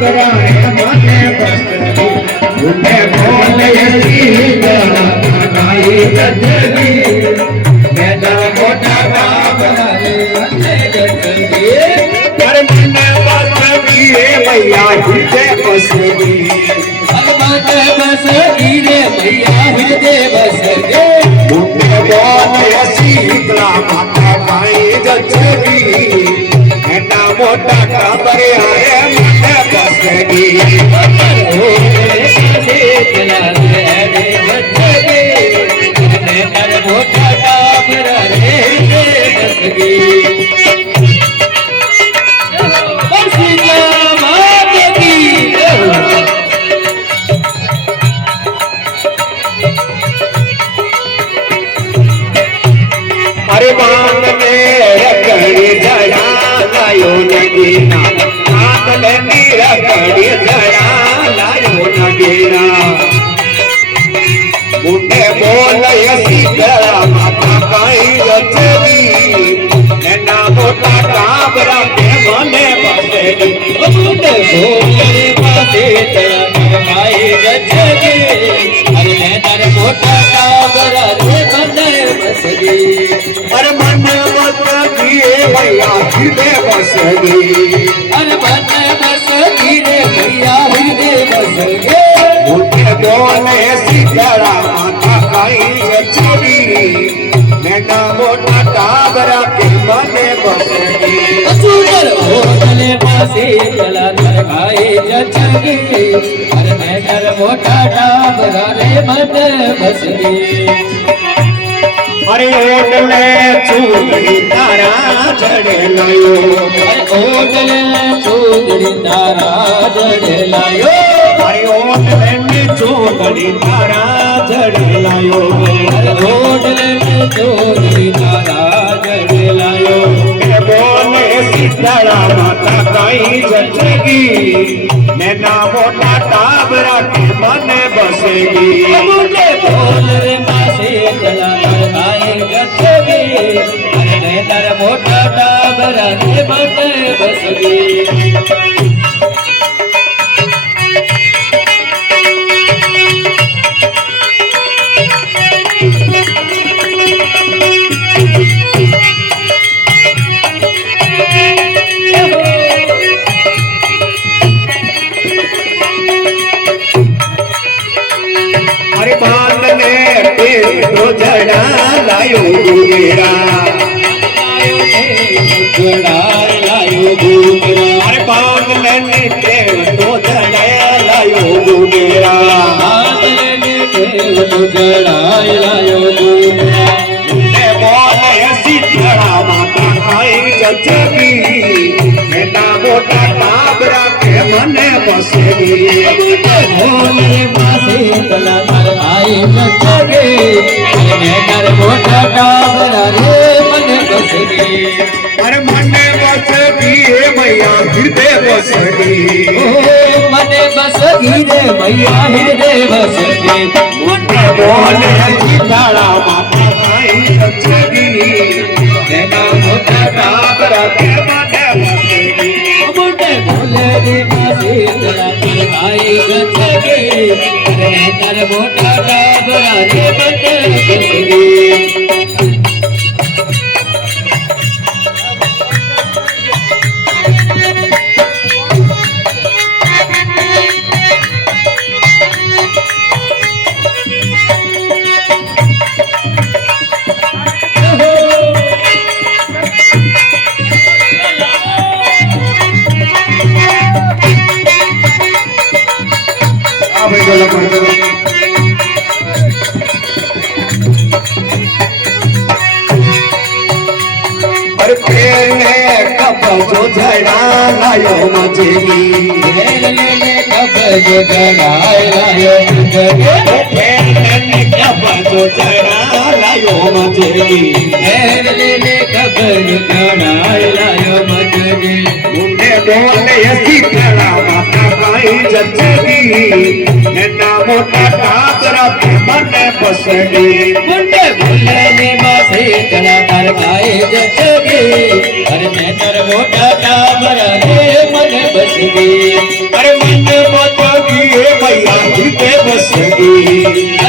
મને બસગી ઉઠે બોલે સીધા ગાઈ જજગી મેદા મોટા બાબરા રે મને જજગી પર મને બસગી રે મૈયા હિતે બસગી મને બસગી રે મૈયા હિતે બસગી ઉઠે બોલે સીધા માતા ગાઈ જજગી મેદા મોટા બાબરા રે મને બસગી अरे बात में रगड़ी जड़ा लायो नगीना हाथ में रगड़ी जड़ा लायो नगीना मुझे बोल यसी गला माता काई रचगी नैना मोटा काबरा के मने बसेगी मुझे बोल पासे तेरा काई रचगी अरे नैना मोटा काबरा रे मने बसगी अरे मन बसगी भैया हृदय बसगी अरे मन बसगी रे भैया हृदय बसगी मुझे बोले सीधा माता काई रचगी नैना मोटा काबरा के मने बसगी सुंदर होटले पासे चला कर खाए जचगी अरे नैना मोटा काबरा रे मने बसगी अरे ओटले चूड़ी तारा जड़े लायो अरे ओटले चूड़ी तारा जड़े लायो अरे ओटले चूड़ी तारा जड़े लायो अरे ओटले चूड़ी तारा जड़े लायो बोले सीतारा माता काई जचगी नैना मोटा टाबरा के मने बसेगी मुझे बोल रे पासे चला कर खाए जचगी अरे नैना मोटा काबरा रे मने बसगी अरे बाल ने पेट तो जड़ा लायो गुगेरा लायो गुगेरा अरे बाल ने पेट तो जड़ा लायो गुगेरा लायो गुगेरा बोले सीधा माता खाई जचगी मेरा मोटा काबरा के मने बसेगी बोल रे पासे चला कर आई जचगी नैना मोटा काबरा रे मने बसगी अरे मने बसगी मैया हृदय बसगी मने बसगी रे मैया हृदय बसगी मुझे बोले सीधा माता खाई जचगी मेरा मोटा काबरा के मने बसगी मुझे बोले रे पासे चला कर आई जचगी नैना मोटा काबरा रे मने बसगी अरे प्रेम कब जो झड़ा लायो मचेगी कब जो गड़ाए लायो कब जो झड़ा लायो मचेगी कब जो गड़ाए लायो मचेगी मुंडे बोले सीधा माता काई जचगी नैना मोटा काबरा के मने बसगी मुंडे बोले मासे चला कर खाए जचगी अरे नैना मोटा काबरा रे मने बसगी